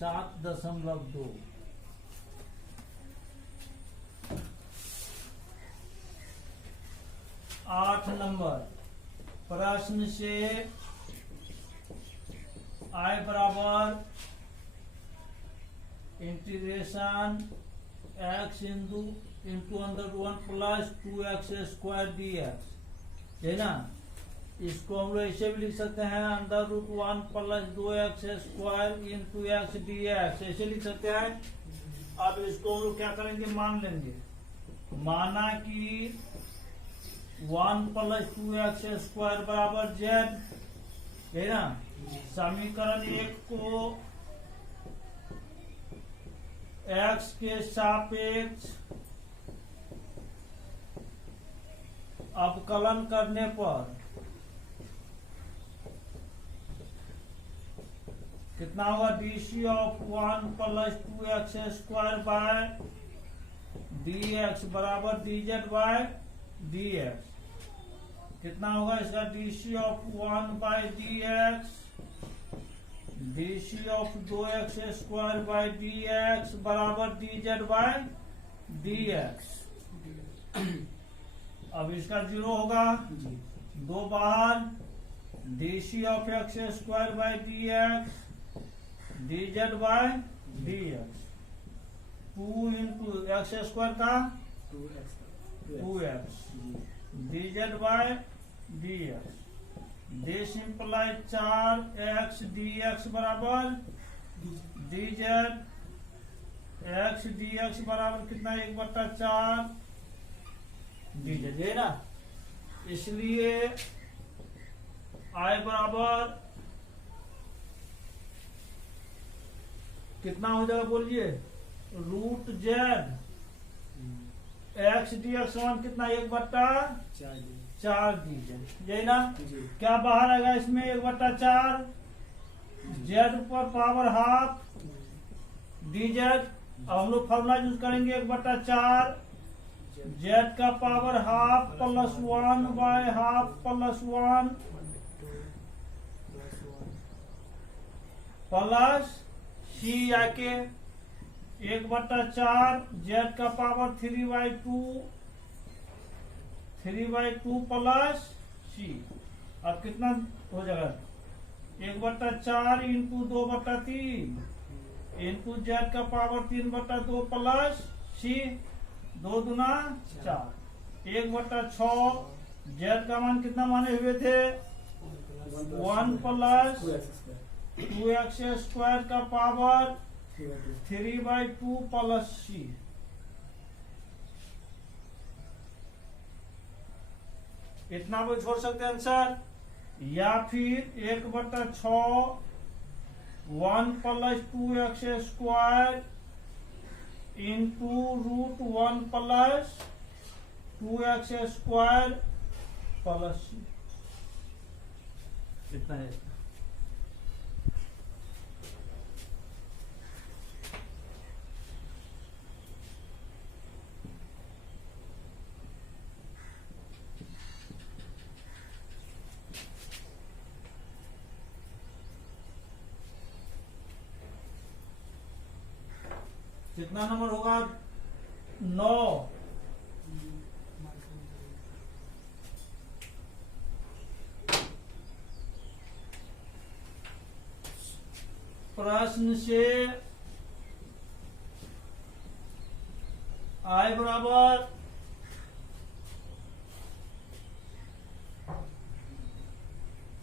7.2। 8 number प्रश्न से I बराबर integration x into under 1 plus 2x square dx है ना। इसको हम लोग ऐसे भी लिख सकते हैं under root 1 plus 2x square into x d x, ऐसे लिख सकते हैं। अब इसको हम लोग क्या करेंगे, मान लेंगे। माना कि 1 प्लस 2x स्क्वायर बराबर z है ना। समीकरण 1 को x के सापेक्ष अवकलन करने पर कितना होगा, dc of 1 plus 2x square by dx बराबर dz बाय dx। कितना होगा इसका, dc of 1 by dx, dc of 2x square by dx बराबर dz बाय dx। अब इसका 0 होगा, 2 बाहर, dc of x square by dx dz bye dx। 2 into x square का 2x dz bye dx। D simply 4x dx बराबर dz, x dx बराबर कितना, 1/4 dz है ना। इसलिए I बराबर कितना हो जाएगा बोलिए, रूट z x dx समान कितना, 1/4 dz है ना। क्या बाहर आएगा इसमें, 1/4 z पर पावर हाफ dz। अब हम लोग फॉर्मूला यूज करेंगे, 1/4 z का power half plus 1 by half plus 1 plus c आके 1/4 z का पावर 3/2 प्लस c। अब कितना हो जाएगा, 1/4 इंटू 2/3 इंटू z का पावर 3/2 प्लस c, 2 दूना 4, 1/6 z का मान कितना माने हुए थे, 1 प्लस 2x स्क्वायर का पावर 3/2 प्लस c। इतना भी छोड़ सकते हैं आंसर, या फिर 1/6 1 plus 2x square into root 1 plus 2x square plus c। इतना है। कितना नंबर होगा, 9। प्रश्न से I बराबर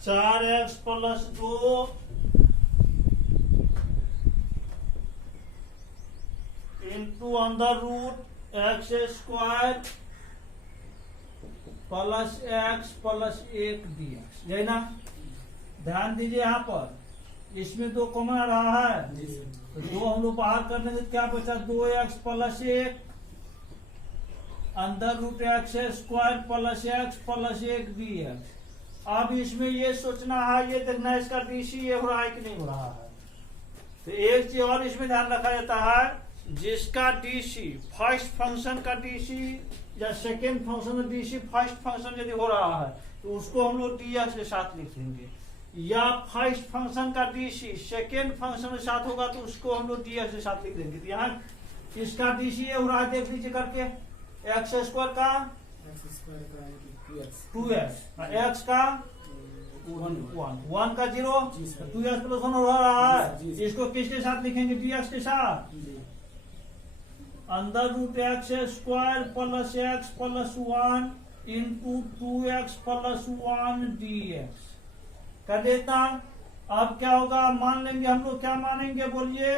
4x plus 2 into under root x square plus x plus 1 dx है ना। ध्यान दीजिए यहाँ पर इसमें 2 कॉमन आ रहा है, तो 2 हम लोग बाहर करने से क्या बचा, 2x plus 1 under root x square plus x plus 1 dx। अब इसमें ये सोचना है, ये देखना है इसका डीसी ये हो रहा है कि नहीं हो रहा है। तो एक चीज और इसमें ध्यान रखा जाता है, जिसका डीसी फर्स्ट फंक्शन का डीसी या सेकेंड फंक्शन का डीसी फर्स्ट फंक्शन यदि हो रहा है तो उसको हम लोग dx के साथ लिखेंगे। या फर्स्ट फंक्शन का डीसी सेकेंड फंक्शन के साथ होगा तो उसको हम लोग डीएक्स के साथ लिख देंगे। तो यहाँ इसका डीसी है और आज देख लीजिए करके एक्स स्क्वायर का 2x, एक्स का 1 का 0, 2x प्लस 1 हो रहा है। इसको किसके साथ लिखेंगे? डीएक्स के साथ। Under root x square plus x plus 1 into 2x plus 1 dx कर देता। अब क्या होगा? मान लेंगे हम लोग, क्या मानेंगे बोलिए?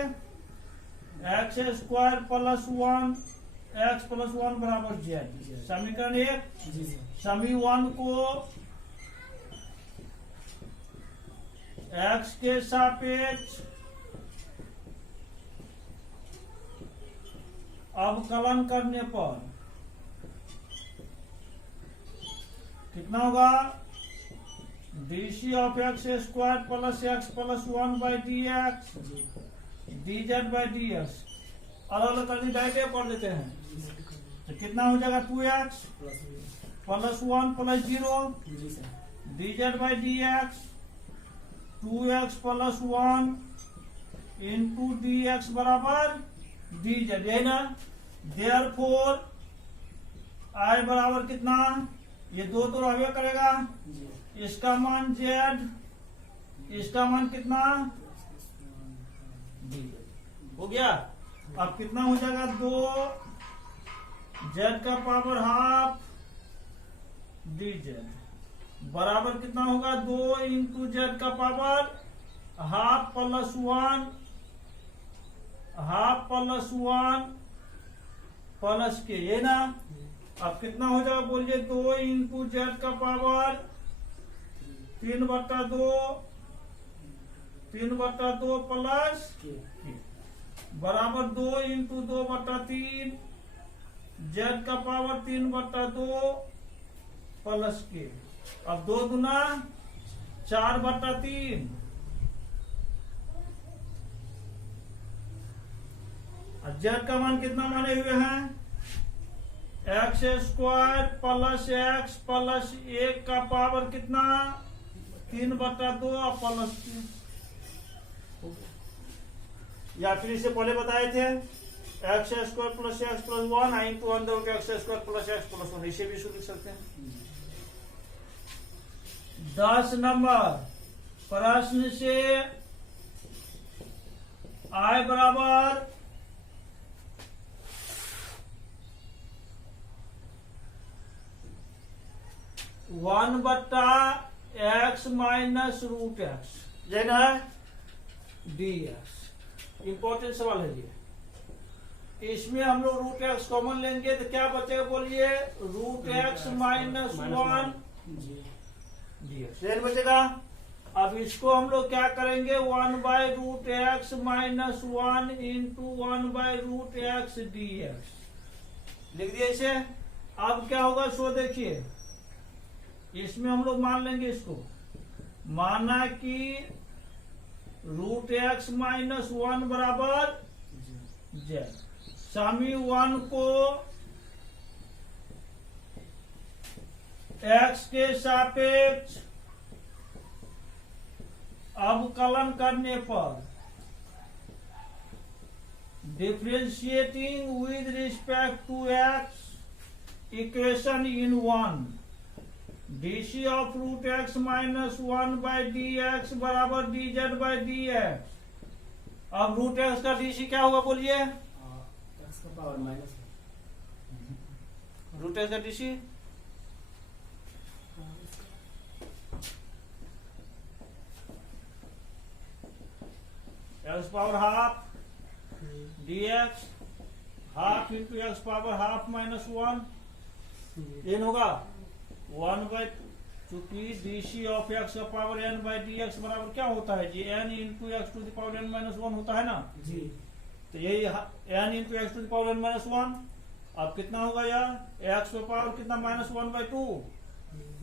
X square plus 1 x plus 1 बराबर जेड। समीकरण 1 समी 1 को एक्स के सापेक्ष अवकलन करने पर कितना होगा? DC of x square plus x plus 1 by D x D Z by D x. अलग अलग करनी डायरेक्ट पढ़ लेते हैं। तो कितना हो जाएगा? 2x plus 1 plus 0 D Z by D x 2x plus 1 into D X बराबर डी जेड, है ना। देयरफॉर आई बराबर कितना? ये दो तो रहबे करेगा। इसका मान जेड, इसका मान कितना? डी हो गया। अब कितना हो जाएगा? 2 जेड का पावर हाफ डी जेड बराबर कितना होगा? 2 इंटू जेड का power half plus 1 half plus 1 plus के, ये ना। अब कितना हो जाएगा बोलिए? 2 इंटू जेड का पावर 3/2 3/2 प्लस बराबर 2 इंटू 2/3 जेड का पावर 3/2 प्लस के। अब 2 दूना 4/3 जेड का मान कितना माने हुए हैं? X square plus x plus 1 का पावर कितना? 3/2 प्लस 2। या फिर इससे पहले बताए थे x square plus x plus 1 into under root x square plus x plus 1। इसे भी इसको लिख सकते हैं। 10 नंबर प्रश्न से आई बराबर 1/x माइनस रूट एक्स, ये ना है dx। इंपॉर्टेंट सवाल है ये। इसमें हम लोग रूट एक्स कॉमन लेंगे तो क्या बचेगा बोलिए? रूट एक्स माइनस 1 dx बचेगा। अब इसको हम लोग क्या करेंगे? 1/√x minus 1 into 1/√x dx लिख दिया इसे। अब क्या होगा सो देखिए, इसमें हम लोग मान लेंगे इसको, माना कि √x माइनस 1 बराबर जेड। समी 1 को x के सापेक्ष अवकलन करने पर differentiating with respect to x equation in 1 DC of √x minus 1 by D X बराबर D Z by D X. अब √x का डीसी क्या होगा बोलिए? एक्स का पावर माइनस √x का DC X power half dx half into X power half minus 1 n होगा 1 चूंकि डीसी ऑफ एक्स का power n by D X बराबर क्या होता है जी? n into x to the power n minus 1 होता है ना जी। तो यही n into x to the power n minus 1। अब कितना होगा यार? एक्स का पावर कितना? -1/2।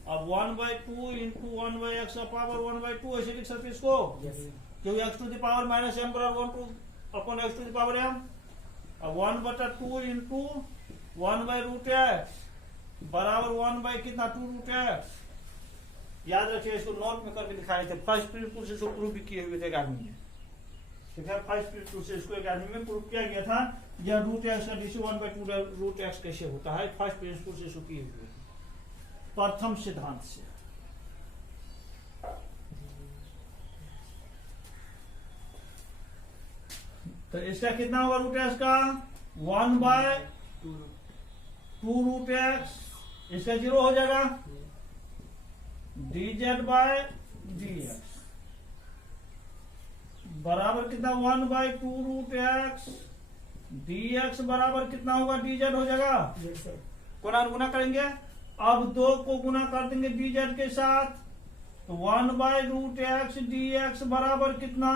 अब 1/2 इंटू 1/x का पावर 1/2 ऐसे लिख सकते इसको, क्योंकि x to the power minus m बराबर 1 upon x to the power m। अब 1/2 इंटू 1/√x बराबर 1 बाई कितना? 2√x याद रखिए, इसको नोट में करके दिखाए थे, फर्स्ट प्रिंसिपल से इसको प्रूव भी किए हुए थे 11वीं में। ठीक है, फर्स्ट प्रिंसिपल से इसको 11वीं में प्रूव किया गया था। यह रूट एक्स का डीसी 1/2 रूट एक्स कैसे होता है, फर्स्ट प्रिंसिपल से इसको किए हुए, प्रथम सिद्धांत से। तो इसका कितना होगा रूट एक्स का 1/2 रूट एक्स, इसका 0 हो जाएगा, dz/dx बराबर कितना 1/2 रूट एक्स, dx बराबर कितना होगा dz हो जाएगा। Yes, sir. गुना करेंगे, अब 2 को गुना कर देंगे dz के साथ, तो 1/√x dx बराबर कितना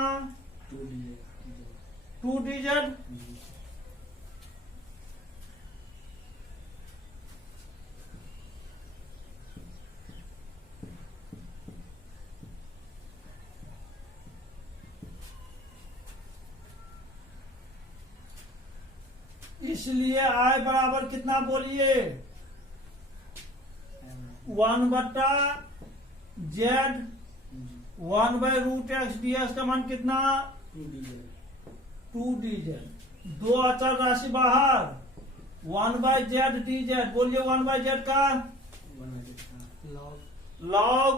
2dz। इसलिए आई बराबर कितना बोलिए 1/z 1/√x dx का मान कितना 2dz। 2 अचल राशि बाहर, 1/z dz, बोलिए 1/z का log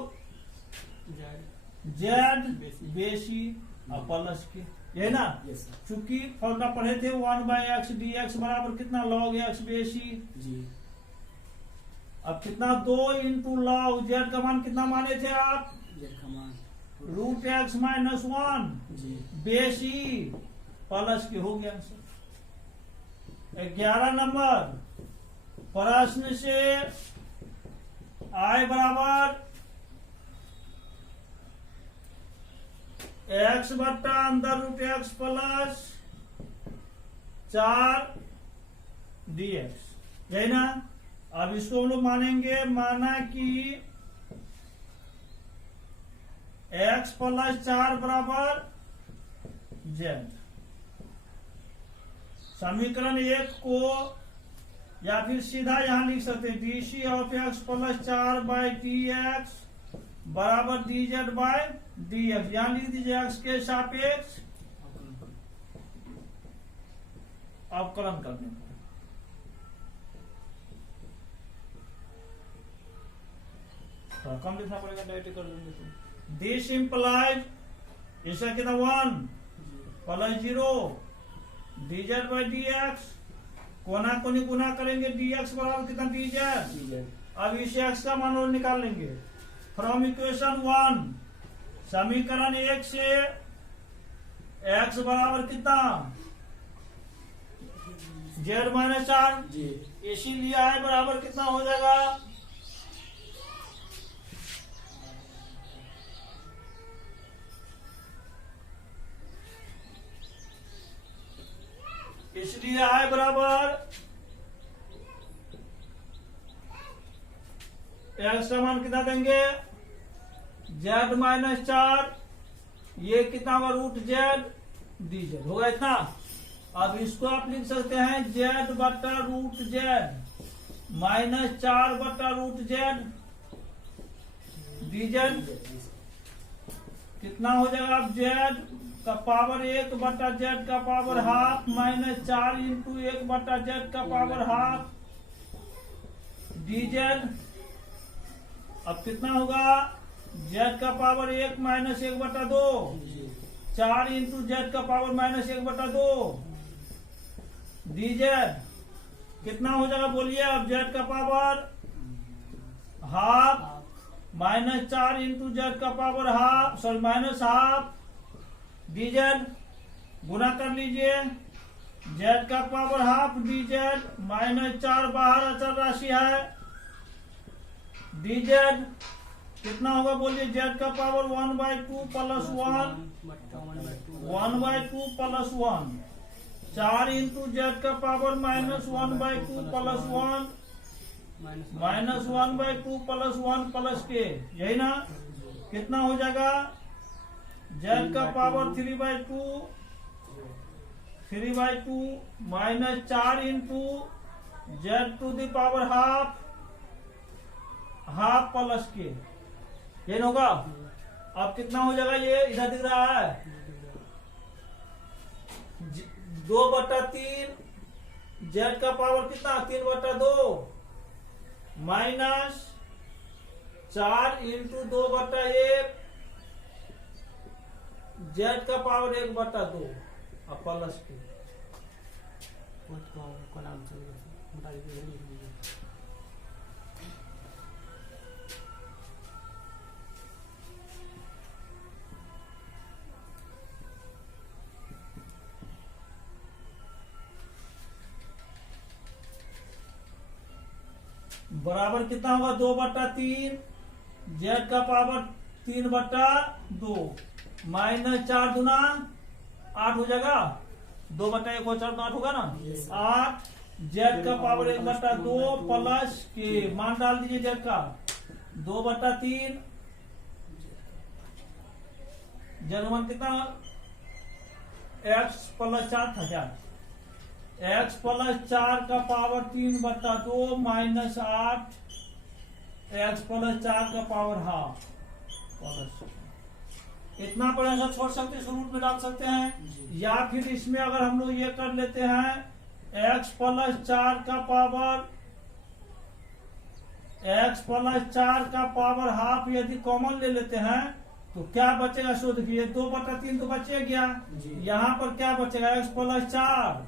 z बेसी और प्लस के, ये ना। Yes, sir. चूंकि फॉर्मूला पढ़े थे 1/x dx बराबर कितना log x बेसी। जी। अब कितना 2 इंटू log z का मान कितना माने थे आप Z का मान √x - 1 जी। बेसी प्लस के, हो गया आंसर। 11 नंबर प्रश्न से i बराबर x/√x प्लस 4 dx, यही ना। अब इसको हम लोग मानेंगे, माना कि x + 4 बराबर z। समीकरण 1 को या फिर सीधा यहां लिख सकते हैं, dc ऑफ x + 4/dx बराबर dz/dx। यहां लिख दीजिए x के सापेक्ष अवकलन करने पर। थोड़ा कम लिखना पड़ेगा, डायरेक्ट कर देंगे तो। दिस इम्प्लाइज, इसका कितना 1 + 0 dz/dx, कोना कोनी गुना करेंगे, dx बराबर कितना dz। अब इस x का मान निकाल लेंगे फ्रॉम इक्वेशन 1। समीकरण 1 से x बराबर कितना z - 4, जी। इसीलिए i बराबर कितना हो जाएगा इसलिए i बराबर x का मान कितना देंगे z - 4, ये कितना होगा √z dz, होगा इतना। अब इसको आप लिख सकते हैं z/√z - 4/√z dz। कितना हो जाएगा, अब z का पावर 1/z का पावर हाफ - 4 इंटू 1/z का पावर हाफ dz। अब कितना होगा z का पावर 1 - 1/2, 4 इंटू z का पावर -1/2 dz। कितना हो जाएगा बोलिए, अब z का पावर हाफ -4 इंटू z का power half, sorry -half dz। गुना कर लीजिए, z का पावर हाफ dz -4 बाहर अचल राशि है dz। कितना होगा बोलिए, z का पावर 1/2 + 1 1/2 + 1, 4 इंटू z का पावर -1/2 + 1 -1/2 + 1 प्लस के, यही ना। कितना हो जाएगा z का power 3/2 -4 into z to the power half plus के, ये न होगा। अब कितना हो जाएगा, ये इधर दिख रहा है 2/3 जेड का पावर कितना 3/2 माइनस 4 इंटू 2/1 जेड का पावर 1/2 अब प्लस 2। कौन आंसर बता दीजिए। बराबर कितना होगा 2/3 जेड का पावर 3/2 माइनस 4 दूना 8 हो जाएगा। 2/1 हो 4 8 होगा ना। Yes, sir. 8 जेड का पावर 1/2 प्लस के मान डाल दीजिए जेड का 2/3 जेड मान कितना x प्लस 4 था क्या। x प्लस 4 का पावर 3/2 माइनस 8 x प्लस 4 का पावर हाफ प्लस। इतना पर ऐसा छोड़ सकते हैं, रूट में डाल सकते हैं। या फिर इसमें अगर हम लोग ये कर लेते हैं x प्लस 4 का पावर हाफ यदि कॉमन ले लेते हैं तो क्या बचेगा। सो देखिए 2/3 तो बचे गया। यहाँ पर क्या बचेगा x प्लस 4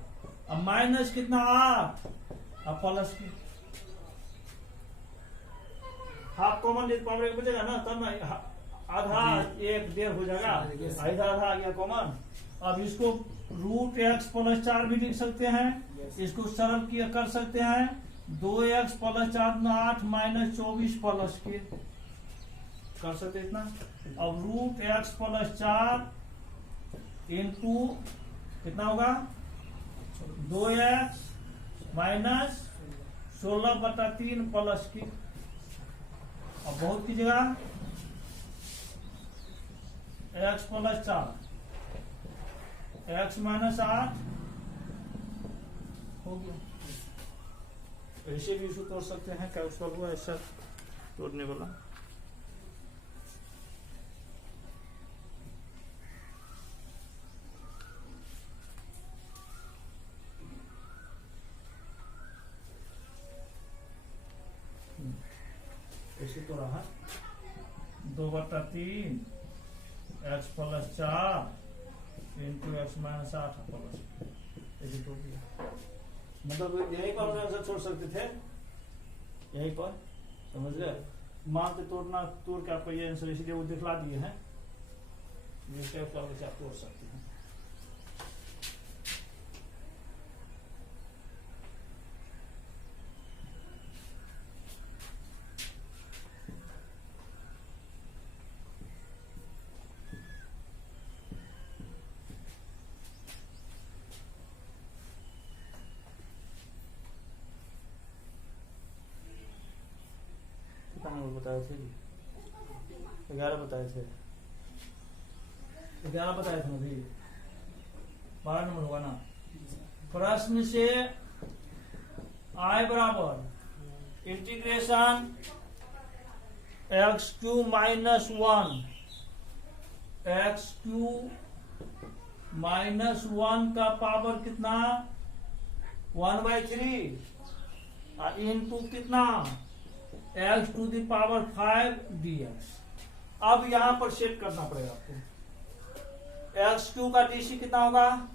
अब माइनस कितना 8 अब प्लस हाफ कॉमन ले पावर 1 बचेगा ना, तब ना आधा 1/2 हो जाएगा। आधा आधा आ गया कॉमन। अब इसको रूट x प्लस 4 भी लिख सकते हैं। इसको सरल किया कर सकते हैं 2x प्लस 4 8 माइनस 24 प्लस के कर सकते इतना। अब रूट x प्लस 4 इंटू कितना होगा 2x माइनस 16/3 प्लस की। अब बहुत की जगह x प्लस 4 x माइनस 8 हो गया। ऐसे भी इसको तोड़ सकते हैं, क्या उसका हुआ ऐसा तोड़ने वाला। ऐसे तो रहा 2/3 x plus 4 into x minus 8 plus ऐसे तोड़ दिया। मतलब यही पर हम आंसर छोड़ सकते थे, यही पर समझ गए। मान के तोड़ना तोड़ के आपको ये आंसर इसलिए वो दिखला दिए हैं, जिसके ऊपर से आप तोड़ सकते हैं। बताए थे 11 बताए थे 11 बताए थे अभी 12 नंबर होगा ना। प्रश्न से I बराबर integration x³ minus 1 x³ minus 1 का पावर कितना 1/3 इंटू कितना x to the power 5 dx। अब यहां पर सेट करना पड़ेगा आपको। x³ का dc कितना होगा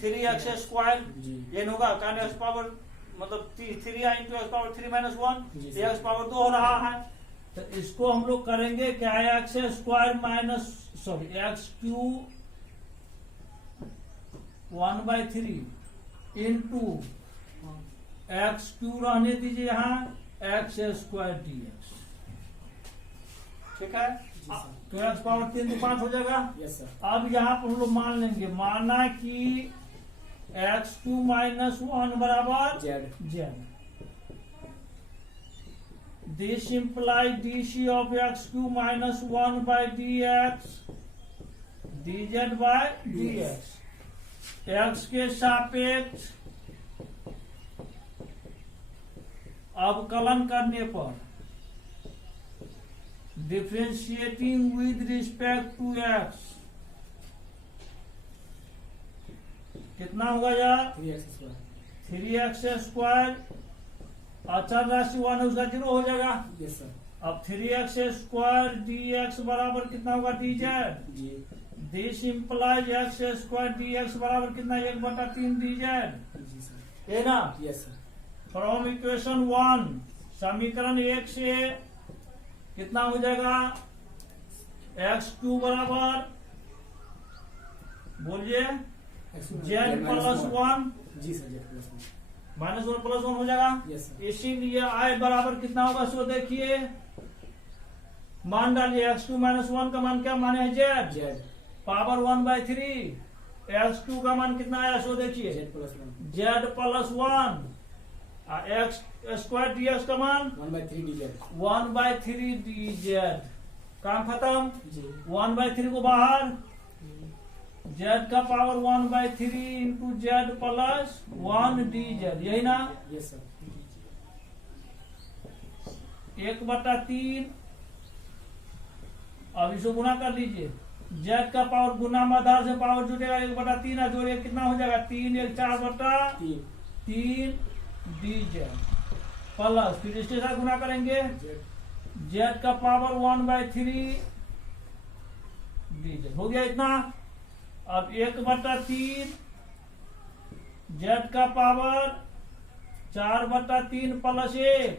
3x²। ये होगा कारण x पावर मतलब 3 into x power 3 minus 1 x power 2 हो रहा है। तो इसको हम लोग करेंगे क्या x² minus sorry x³ 1/3 into x³ रहने दीजिए यहाँ x² dx। ठीक है, तो x पावर 3 तो 5 हो जाएगा। Yes sir. अब यहाँ पर हम लोग मान लेंगे, माना कि x² माइनस 1 बराबर z। This imply dc of x³ minus 1/dx dz/dx। x के सापेक्ष अवकलन करने पर differentiating with respect to x कितना होगा यार 3x²। 3x²। अचर राशि 1 है उसका 0 हो जाएगा। Yes sir. अब 3x² dx बराबर कितना होगा dz। जी। दिस इम्प्लाइज x² dx बराबर कितना 1/3 dz जी सर। है ना। Yes sir. फ्रॉम इक्वेशन 1 समीकरण 1 से कितना हो जाएगा x³ बराबर बोलिए z+1 जी सर z+1 -1+1 हो जाएगा। Yes sir. इसीलिए i बराबर कितना होगा सो देखिए मान डालिए x2 -1 का मान क्या माने है z z पावर 1/3 x2 का मान कितना आया सो देखिए z+1 z+1 x² dx का मान 1/3 dz 1/3 dz। काम खत्म। जी। 1/3 को बाहर z का पावर 1/3 इंटू z+1 dz यही ना। Yes sir. 1/3 अब इसको गुना कर लीजिए z का पावर गुना में आधार से पावर जुटेगा 1/3 है जोड़िए कितना हो जाएगा 3 1 4/3 dz प्लस फिर इसके साथ गुना करेंगे z का पावर 1/3 dz हो गया इतना। अब 1/3 z का पावर 4/3 प्लस 1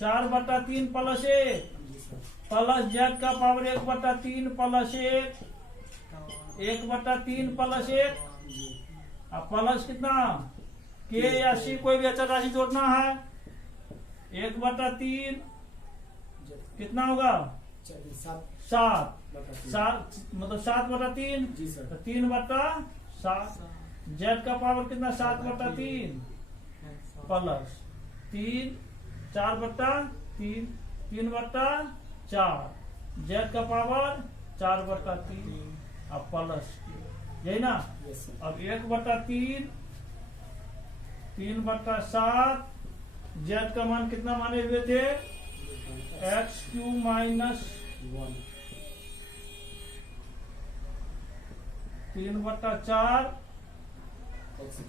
4/3 प्लस 1 जी सर। प्लस z का पावर 1/3 प्लस 1 1/3 प्लस 1 जी। अब प्लस कितना k या c कोई भी अचर राशि जोड़ना है 1/3 कितना होगा 7 मतलब 7/3 जी सर। तो 3/7 z का पावर कितना 7/3 प्लस 3 4/3 3/4 z का पावर 4/3 अब प्लस यही ना। Yes sir. अब 1/3 3/7 z का मान कितना माने हुए थे x³ माइनस 3/4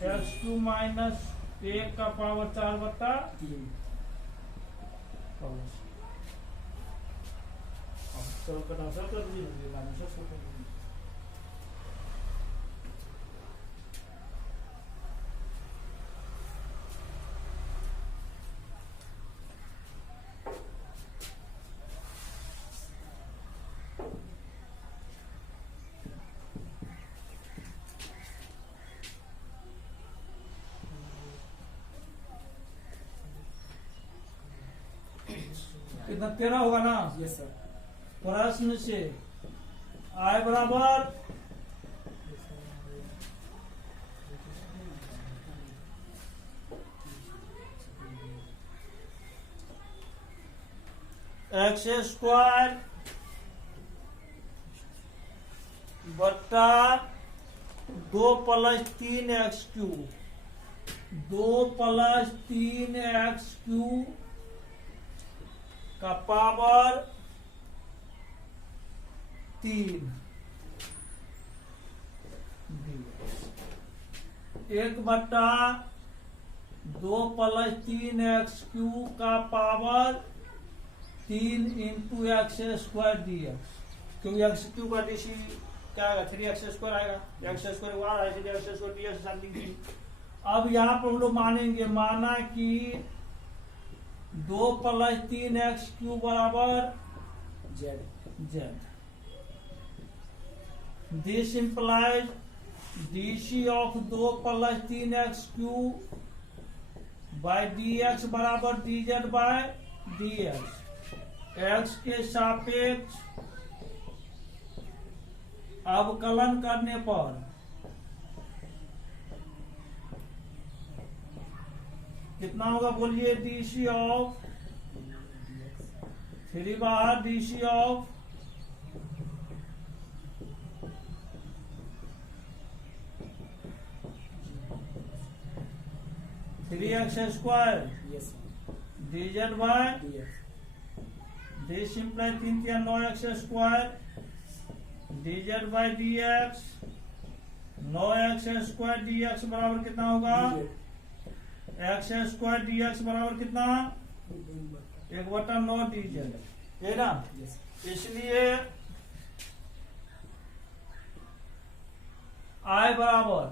x³ माइनस 1 का पावर 4/3 चलो कटा सब कर दीजिए माइनस सब कर दीजिए। कितना 13 होगा ना। Yes sir. प्रश्न से i बराबर x² बट्टा 2 + 3x³ 2 + 3x³ का पावर 3 1/2 + 3x³ का पावर 3 इंटू x² dx क्योंकि x³ का डीसी क्या आएगा 3x² आएगा x² वहां आएगा x² dx साथ लिखी। अब यहाँ पर हम लोग मानेंगे माना कि 2 + 3x³ बराबर z This implies dc of 2 + 3x³ by dx बराबर dz by dx x के सापेक्ष अवकलन करने पर कितना होगा बोलिए dc ऑफ 3 बाहर dc of 3x² yes dz by dx this imply 3 3 9 x square dz by dx 9 x square dx बराबर कितना होगा? एक्स स्क्वायर dx बराबर कितना? 1/9 dz है ना। इसलिए I बराबर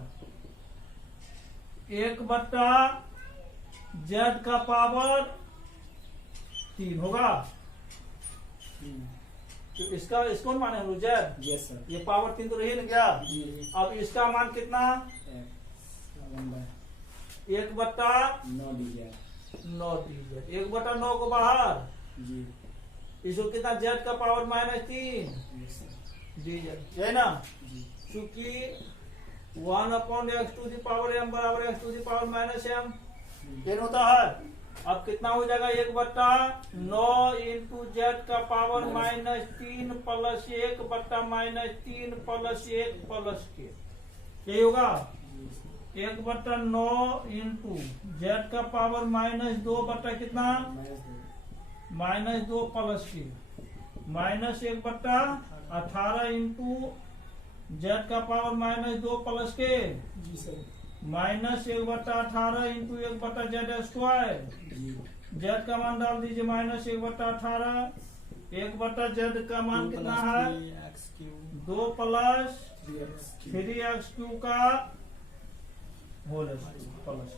1/z का पावर 3 होगा। तो इसको माने हम लोग z, यस सर। ये पावर 3 तो रही ना क्या? अब इसका मान कितना? 1/9 dz। 1/9 को बाहर जी इसको कितना? z का पावर -3 dz है ना। क्योंकि 1/x⁻m बराबर x⁻m n होता है। अब कितना हो जाएगा? 1/9 इंटू z का power -3 plus 1/-3 plus 1 plus k, यही होगा। 1/9 इंटू z का पावर -2 कितना? -2 प्लस k, -1/18 इंटू z का पावर -2 प्लस के जी sir. -1/18 into 1/z square. z का मान डाल दीजिए -1/18, 1/z का मान कितना है? 2 प्लस 3x³ का होल प्लस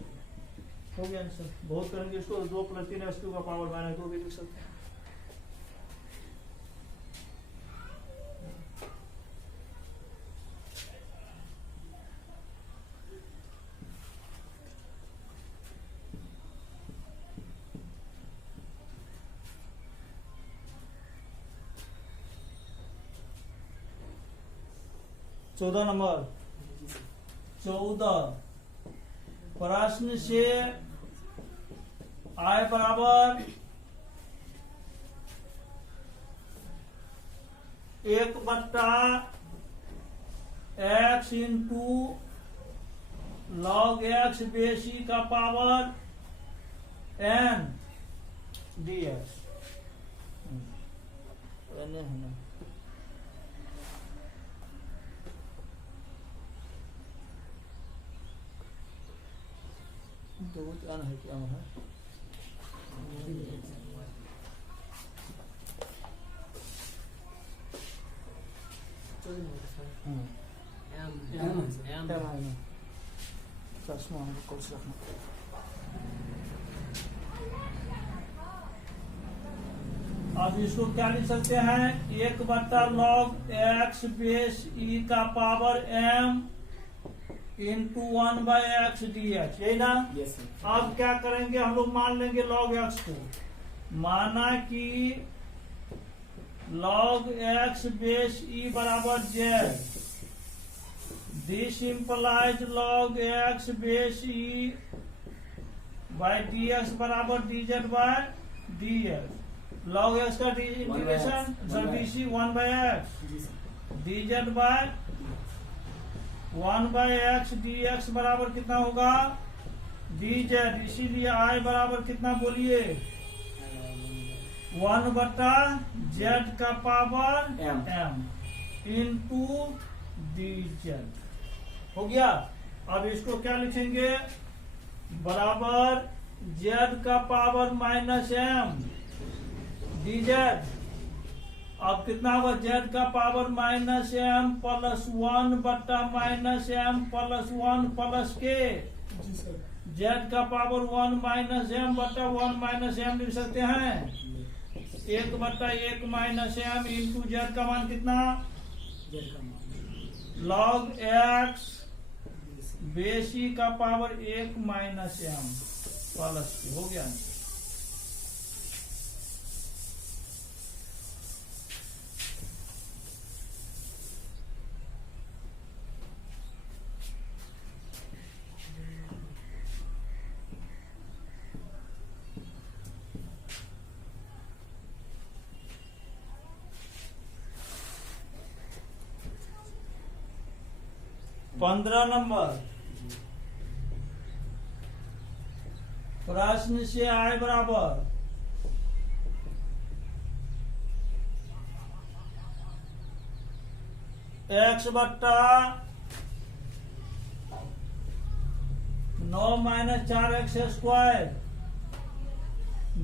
हो गया आंसर। बहुत करेंगे इसको, 2 प्लस 3x³ का पावर -2 भी लिख सकते हैं। चौदह नंबर 14 प्रश्न से I बराबर 1/x इंटू log x बेसी का पावर n dx दो n है क्या है? चश्मा कुछ रखना। अब इसको क्या लिख सकते हैं? 1/log x बेस e का power m into 1/x dx, यही ना। Yes sir. अब क्या करेंगे हम लोग? मान लेंगे log x को। माना कि log x बेस e बराबर z, this implies log x base e by dx बराबर dz bye dx। log x का integration dc 1/x dz by 1/x dx बराबर कितना होगा? dz। इसीलिए I बराबर कितना बोलिए? 1/z का पावर m इंटू dz हो गया। अब इसको क्या लिखेंगे? बराबर z का पावर -m dz। अब कितना होगा? z का power -m plus 1/-m plus 1 plus k। जी सर। z का पावर 1-m/1 -m लिख सकते हैं। 1/1 -m इंटू z का मान कितना? log x बेसी का पावर 1 -m प्लस k हो गया। पंद्रह नंबर प्रश्न से I बराबर एक्स बट्टा 9 माइनस 4x स्क्वायर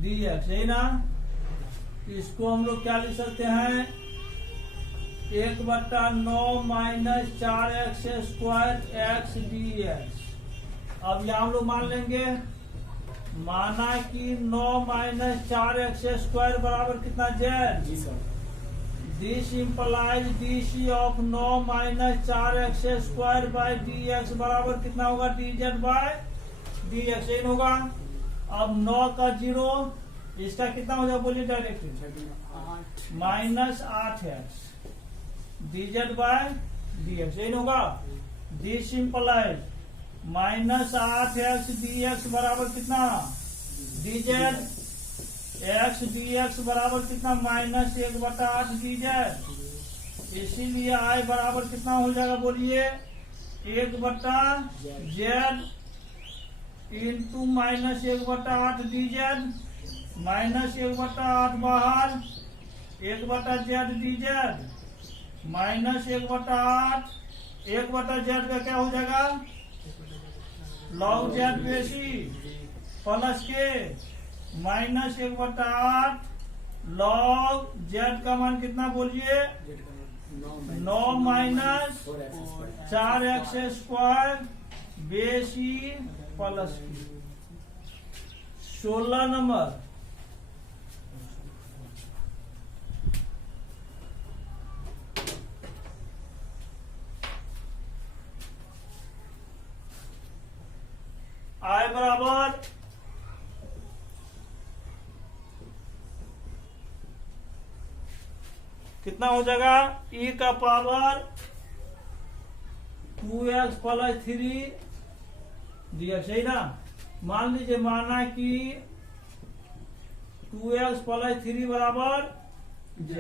dx, यही ना। इसको हम लोग क्या लिख सकते हैं, 1/9 minus 4x square x dx। अब यहाँ हम लोग मान लेंगे, माना कि 9 माइनस 4x स्क्वायर बराबर कितना z। जी sir. This implies dc of 9 minus 4x square by dx बराबर कितना होगा, dz बाय dx, यही होगा। अब 9 का 0, इसका कितना हो जाएगा बोलिए direct, minus 8x dz bye dx, यही होगा। This implies minus 8x dx बराबर कितना, dz, x dx बराबर कितना, माइनस 1/8 dz। इसीलिए I बराबर कितना हो जाएगा बोलिए, 1/z into minus 1/8 dz, minus 1/8 बाहर, 1/z dz, माइनस 1/8, 1/z का क्या हो जाएगा, लॉग z बेसी प्लस के माइनस 1/8 लॉग z का मान कितना बोलिए, 9 माइनस 4x स्क्वायर बेसी प्लस 16 नंबर। I बराबर कितना हो जाएगा, e का पावर 2x प्लस 3 dx, सही ना। मान लीजिए, माना कि 2x प्लस 3 बराबर z।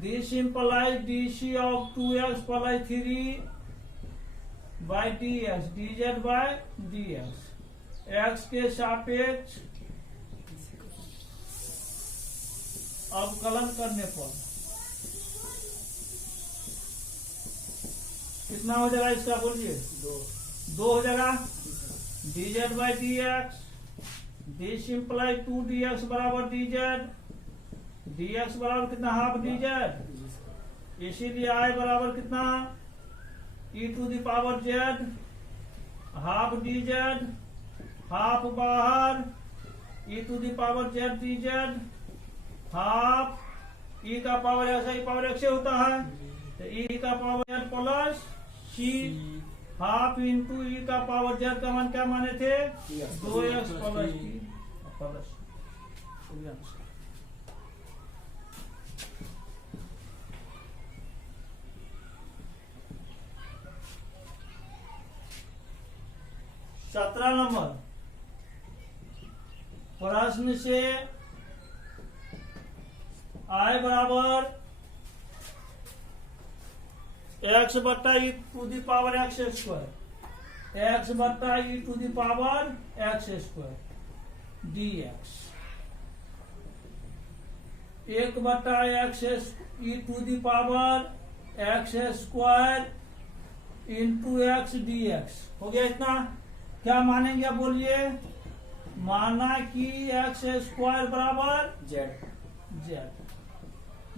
This implies dc of 2x plus 3 by dx, dz bye dx, x के सापेक्ष अवकलन करने पर कितना हो जाएगा, इसका बोलिए 2 हो जाएगा। dz by dx, this imply 2dx बराबर dz, dx बराबर कितना, हाफ dz। इसीलिए I बराबर कितना, e to the power z, half dz, half बाहर, e to the power z dz, half e का पावर ऐसा ही पावर x से होता है, तो e का power z plus c, half into e का पावर z का मान क्या माने थे, 2x प्लस t प्लस। सत्रह नंबर प्रश्न से I बराबर x बट्टा E to the power x square, x बट्टा E to the power x square dx, 1/x E to the power x square into X dx हो गया। इतना क्या मानेंगे आप बोलिए, माना कि एक्स स्क्वायर बराबर z,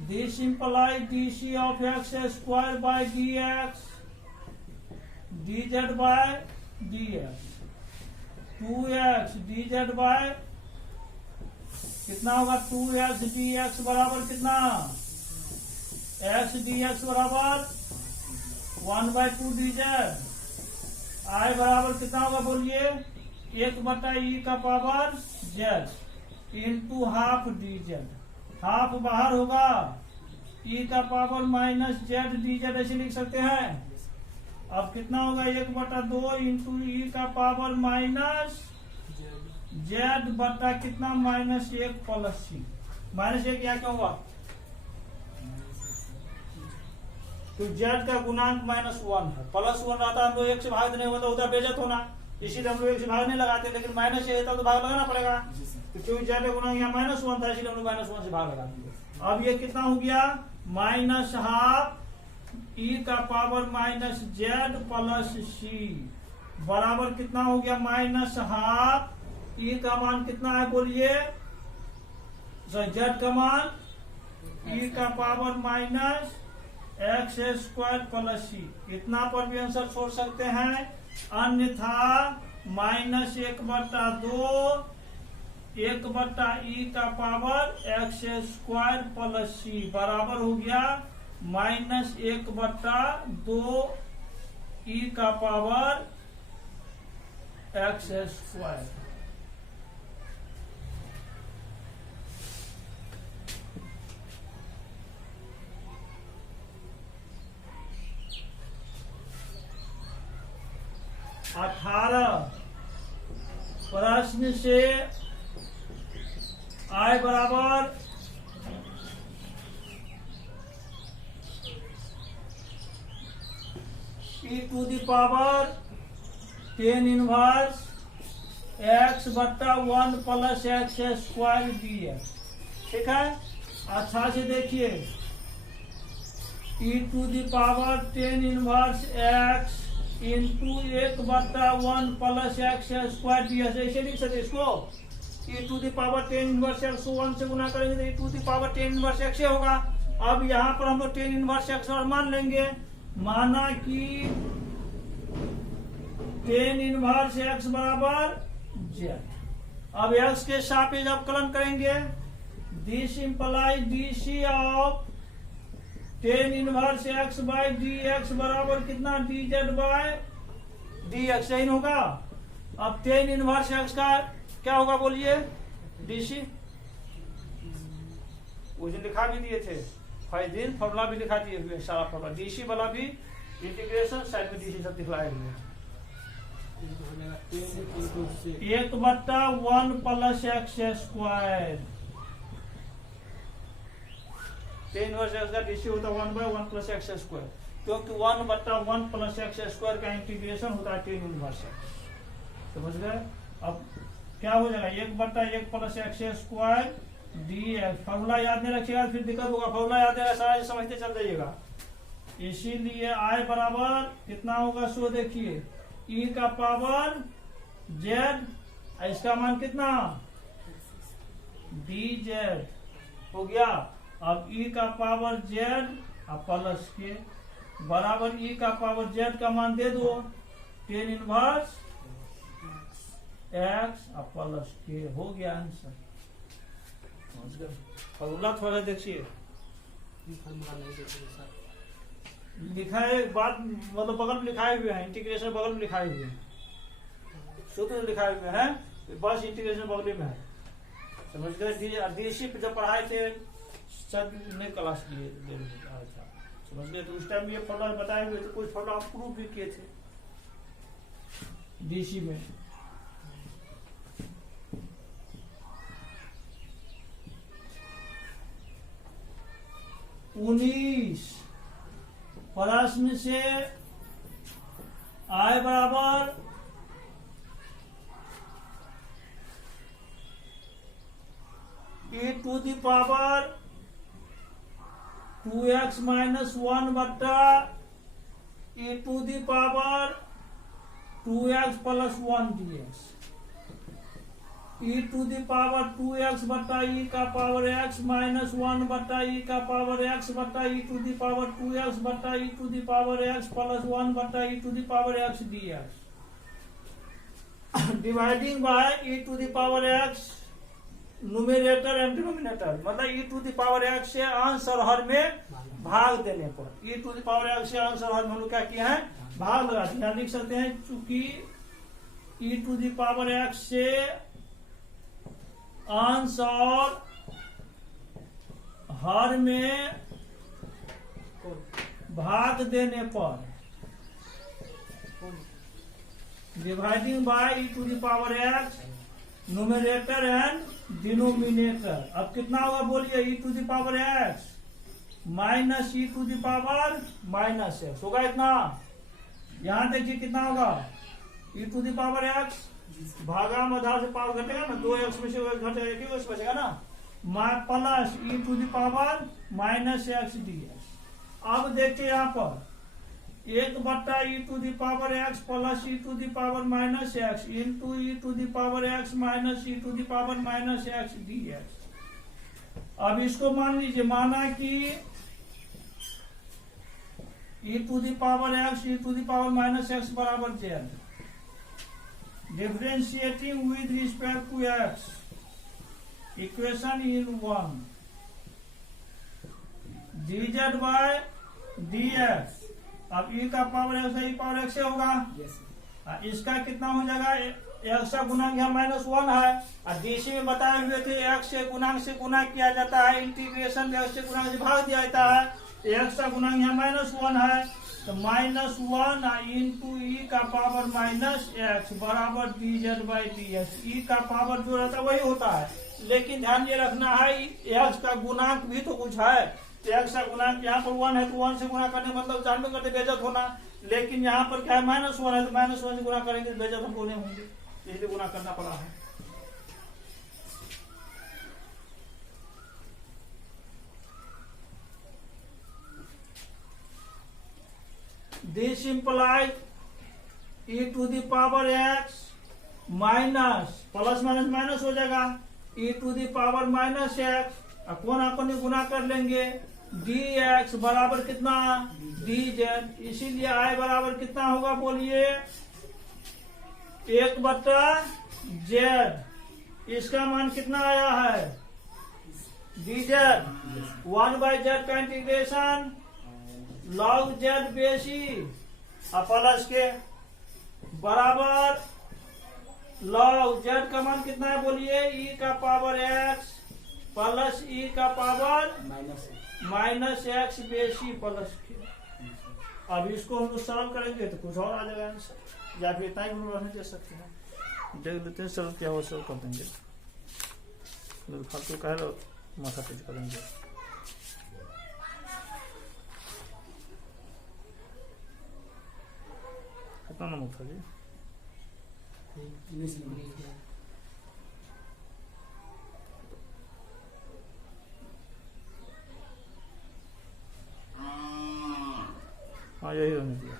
this imply dc of x square by dx, dz bye dx, 2x dz by कितना होगा, 2x dx बराबर कितना, x dx बराबर 1/2 dz। I बराबर कितना होगा बोलिए, 1/e का power z into half dz, half बाहर होगा, e का पावर माइनस z dz ऐसे लिख सकते हैं। अब कितना होगा, 1/2 इंटू e का पावर माइनस z बटा कितना, -1 प्लस c, -1 क्या क्या होगा, तो z का गुणांक -1 है, +1 रहता हम लोग 1 से भाग नहीं होता, उधर बेइज्जत होना, इसीलिए हम लोग 1 से भाग नहीं लगाते, लेकिन माइनस से तो भाग लगाना पड़ेगा, तो क्योंकि z का गुणांक यहाँ -1 था, इसलिए हम लोग -1 से भाग लगा दिए। अब ये कितना हो गया, -1/2 ई का power minus Z plus c बराबर कितना हो गया, माइनस हाफ ई का मान कितना है बोलिए, जेड का मान ई का power minus X square plus C, इतना पर भी आंसर छोड़ सकते हैं, अन्यथा माइनस 1/2 1/e का power x square plus c बराबर हो गया माइनस 1/2 e का पावर एक्स स्क्वायर। प्रश्न से I बराबर e to the power 10 inverse x/1 plus x square dx, ठीक है। अच्छा से देखिए, e to the power 10 inverse x into 1/1 plus x square dx, ऐसे लिख सकते इसको, e to the power 10 inverse x 1 से गुना करेंगे तो e to the power 10 inverse x होगा। अब यहाँ पर हम लोग 10 इनवर्स एक्स और मान लेंगे, माना कि 10 इनवर्स एक्स बराबर जेड। अब एक्स के सापेक्ष अवकलन करेंगे, this implies DC of 10 inverse x by D X बराबर कितना, D Z by D x, यही होगा। अब 10 इनवर्स एक्स का क्या होगा बोलिए, डीसी, उस दिन लिखा भी दिए थे, फाइव दिन फॉर्मूला भी लिखा दिए हुए, सारा फॉर्मूला डीसी वाला भी, इंटीग्रेशन साइड में डीसी सब दिखलाए हुए। 1/1 plus x square, 10 inverse x का डीसी होता है 1/1 प्लस एक्स स्क्वायर, क्योंकि 1/1 प्लस एक्स स्क्वायर का इंटीग्रेशन होता है 10 इनवर्स एक्स, समझ गए। अब क्या हो जाएगा, 1/1 plus x square D x, formula याद नहीं रखिएगा फिर दिक्कत होगा, फॉर्मूला याद है सारा समझते चल जाइएगा। इसीलिए आई बराबर कितना होगा, सो देखिए ई का पावर जेड, इसका मान कितना, डी जेड हो गया। अब ई का पावर जेड प्लस के बराबर ई का पावर जेड का मान दे दो, 10 इनवर्स एक्स प्लस के, हो गया आंसर। फॉर्मूला थोड़ा देखिए, लिखा है बात, मतलब बगल में लिखाए हुए हैं, इंटीग्रेशन बगल में लिखाए हुए हैं, सूत्र लिखाए हुए हैं, बस इंटीग्रेशन बगल में है, समझ गए। डीसी पे जब पढ़ाए थे सब नए क्लास लिए समझ गए, तो उस टाइम ये फॉर्मूला बताए हुए थे, कुछ फॉर्मूला आप प्रूफ भी किए थे डीसी में। प्रश्न से I बराबर e to the power 2x minus 1 बट्टा e to the power 2x plus 1 dx, e to the power 2x बट्टा e का पावर x माइनस 1 बट्टा e का पावर x बट्टा e to the power 2x बट्टा e to the power x plus 1 बट्टा e to the power x dx, dividing by e to the power x numerator and denominator, मतलब e to the power x से अंश और हर में भाग देने पर, e to the power x से अंश और हर में क्या किया है, भाग लगा दिया। लिख सकते हैं चूंकि e to the power x से अंश और हर में भाग देने पर, dividing by e to the power x numerator and denominator. अब कितना होगा बोलिए, e to the power x minus e to the power minus x होगा इतना। यहां देखिए कितना होगा, e to the power x भागा में आधार से पावर घटेगा ना, 2x में से घटेगा, एक ही बचेगा ना, plus e to the power minus x dx, अब देखिए यहाँ पर 1/e⁻x plus e⁻−x into e⁻x minus e⁻−x dx। अब इसको मान लीजिए, माना कि e⁻x e⁻−x बराबर z, differentiating with respect to x, equation in 1 dz bye dx। अब e का पावर x है, e पावर x से होगा, यस सर। इसका कितना हो जाएगा, x का गुणांक यहाँ -1 है, और डीसी में बताए हुए थे x से गुणांक से गुणा किया जाता है, इंटीग्रेशन x से गुणांक से भाग दिया जाता है। x का गुणांक यहाँ -1 है, तो -1 इंटू e का पावर -x बराबर dz बाई dx। e का पावर जो रहता है वही होता है, लेकिन ध्यान ये रखना है x का गुणांक भी तो कुछ है। तो x का गुणांक यहाँ पर 1 है, तो 1 से गुणा करने मतलब जानबे करते बेइज्जत होना, लेकिन यहाँ पर क्या है -1 है, तो -1 से गुणा करेंगे तो बेइज्जत हम बोले होंगे, इसलिए गुणा करना पड़ा है। This implies e⁻x minus plus minus minus हो जाएगा, e⁻−x कौन अपन गुना कर लेंगे, dx बराबर कितना dz। इसीलिए i बराबर कितना होगा बोलिए, 1/z। इसका मान कितना आया है dz, 1/z का इंटीग्रेशन log z बेसी प्लस के बराबर log z का मान कितना है बोलिए, e का पावर x प्लस e का पावर -x बेसी प्लस के। अब इसको हम लोग सरल करेंगे तो कुछ और आ जाएगा आंसर, या फिर इतना ही हम रहने दे सकते हैं। देख लेते हैं सरल क्या हो, सरल कर देंगे, फालतू का माथा तेज करेंगे। कितना नंबर था जी, 19 नंबर। हाँ यही रहने दिया।